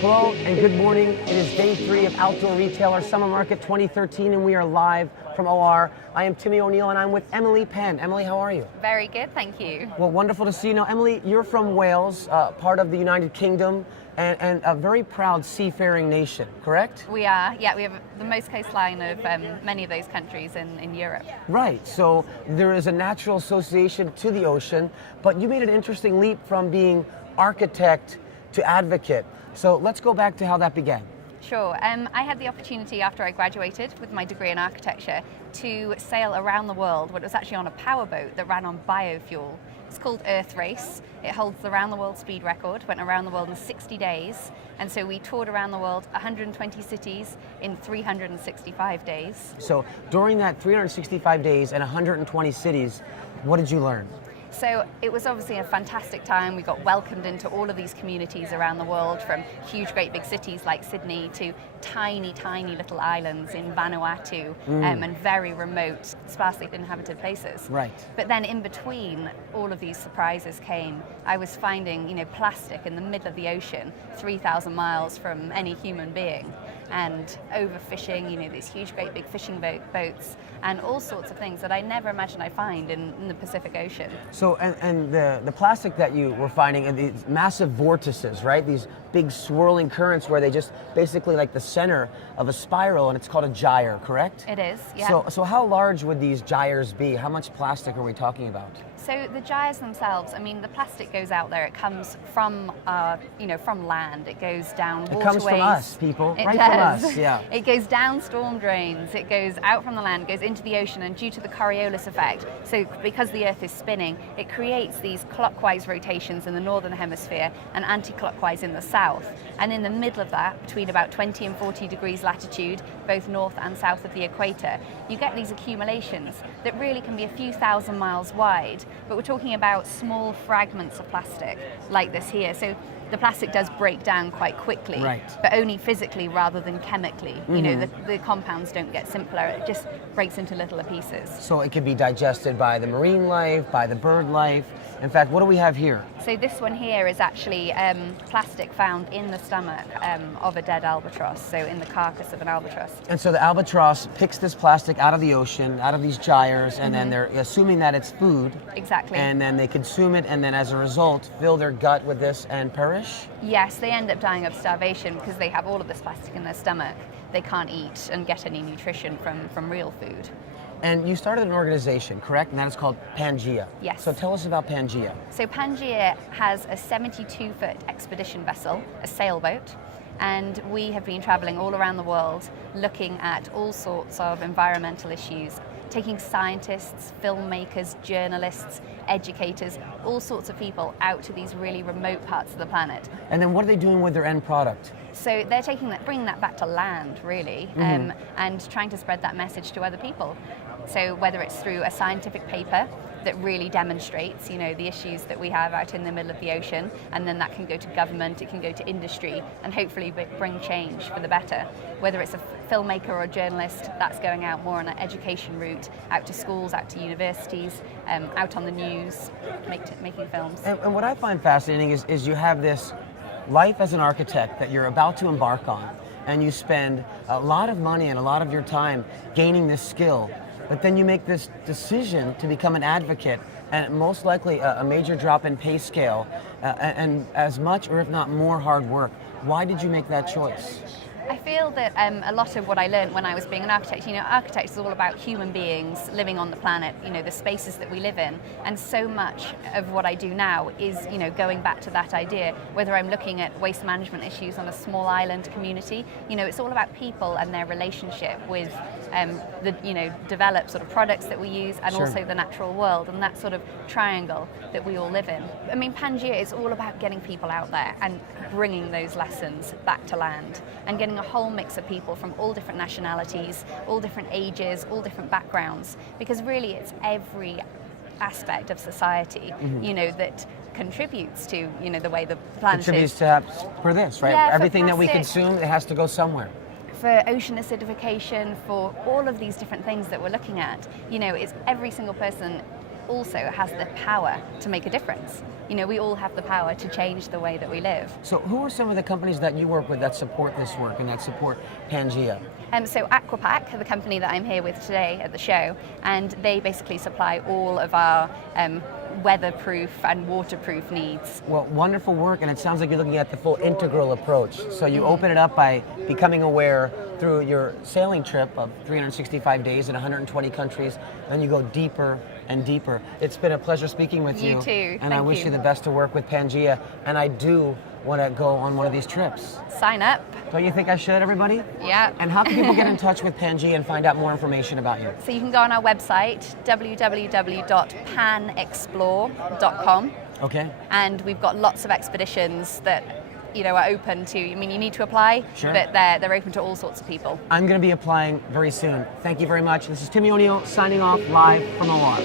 Hello and good morning. It is day 3 of Outdoor Retailer Summer Market 2013 and we are live from OR. I am Timmy O'Neill and I'm with Emily Penn. Emily, how are you? Very good, thank you. Well, wonderful to see you. Now, Emily, you're from Wales, part of the United Kingdom and a very proud seafaring nation, correct? We are, yeah, we have the most coastline of many of those countries in Europe. Right, so there is a natural association to the ocean, but you made an interesting leap from being architect to advocate. So let's go back to how that began. Sure. I had the opportunity after I graduated with my degree in architecture to sail around the world, but it was actually on a powerboat that ran on biofuel. It's called Earth Race. It holds the round the world speed record, went around the world in 60 days. And so we toured around the world, 120 cities in 365 days. So during that 365 days and 120 cities, what did you learn? So it was obviously a fantastic time. We got welcomed into all of these communities around the world, from huge, great big cities like Sydney to tiny, tiny little islands in Vanuatu and very remote, sparsely inhabited places. Right. But then in between all of these surprises came, I was finding, plastic in the middle of the ocean, 3,000 miles from any human being, and overfishing, these huge, great big fishing boats, and all sorts of things that I never imagined I'd find in the Pacific Ocean. So, and the plastic that you were finding in these massive vortices, right? These big swirling currents where they just basically like the center of a spiral, and it's called a gyre, correct? It is, yeah. So how large would these gyres be? How much plastic are we talking about? So the gyres themselves, the plastic goes out there. It comes from, from land. It goes down waterways. It comes from us, people. It right does. from us, yeah. It goes down storm drains. It goes out from the land, goes into the ocean, and due to the Coriolis effect, so because the Earth is spinning, it creates these clockwise rotations in the northern hemisphere and anti-clockwise in the south. And in the middle of that, between about 20 and 40 degrees latitude, both north and south of the equator, you get these accumulations that really can be a few thousand miles wide. But we're talking about small fragments of plastic like this here. So the plastic does break down quite quickly, right, but only physically rather than chemically. The compounds don't get simpler, it just breaks into littler pieces. So it can be digested by the marine life, by the bird life. In fact, what do we have here? So this one here is actually plastic found in the stomach of a dead albatross, so in the carcass of an albatross. And so the albatross picks this plastic out of the ocean, out of these gyres, and then they're assuming that it's food. Exactly. And then they consume it, and then as a result, fill their gut with this and perish? Yes, they end up dying of starvation because they have all of this plastic in their stomach. They can't eat and get any nutrition from real food. And you started an organization, correct? And that is called Pangea. Yes. So tell us about Pangea. So Pangaea has a 72-foot expedition vessel, a sailboat, and we have been traveling all around the world looking at all sorts of environmental issues, taking scientists, filmmakers, journalists, educators, all sorts of people out to these really remote parts of the planet. And then what are they doing with their end product? So they're taking that, bringing that back to land, really, and trying to spread that message to other people. So whether it's through a scientific paper that really demonstrates, the issues that we have out in the middle of the ocean, and then that can go to government, it can go to industry, and hopefully bring change for the better. Whether it's a filmmaker or a journalist, that's going out more on an education route, out to schools, out to universities, out on the news, making films. And what I find fascinating is you have this life as an architect that you're about to embark on, and you spend a lot of money and a lot of your time gaining this skill. But then you make this decision to become an advocate, and most likely a major drop in pay scale, and as much or if not more hard work. Why did you make that choice? I feel that a lot of what I learned when I was being an architect, architects is all about human beings living on the planet, the spaces that we live in. And so much of what I do now is, going back to that idea, whether I'm looking at waste management issues on a small island community, it's all about people and their relationship with the, developed sort of products that we use and also the natural world, and that sort of triangle that we all live in. Pangea is all about getting people out there and bringing those lessons back to land and getting a whole mix of people from all different nationalities, all different ages, all different backgrounds, because really it's every aspect of society, that contributes to, the way the planet contributes is. to for this, right? Yeah, everything that we plastic. consume, it has to go somewhere. For ocean acidification, for all of these different things that we're looking at, it's every single person also has the power to make a difference. You know, we all have the power to change the way that we live. So who are some of the companies that you work with that support this work and that support Pangea? So Aquapack, the company that I'm here with today at the show, and they basically supply all of our weatherproof and waterproof needs. Well, wonderful work, and it sounds like you're looking at the full integral approach. So you open it up by becoming aware through your sailing trip of 365 days in 120 countries, then you go deeper and deeper. It's been a pleasure speaking with you. You too. And I wish you the best to work with Pangea, and I do want to go on one of these trips. Sign up. Don't you think I should, everybody? Yeah. And how can people get in touch with Pangea and find out more information about you? So you can go on our website, www.panexplore.com. Okay. And we've got lots of expeditions that, you know, are open to, I mean, you need to apply, Sure. but they're open to all sorts of people. I'm going to be applying very soon. Thank you very much. This is Timmy O'Neill signing off live from OR.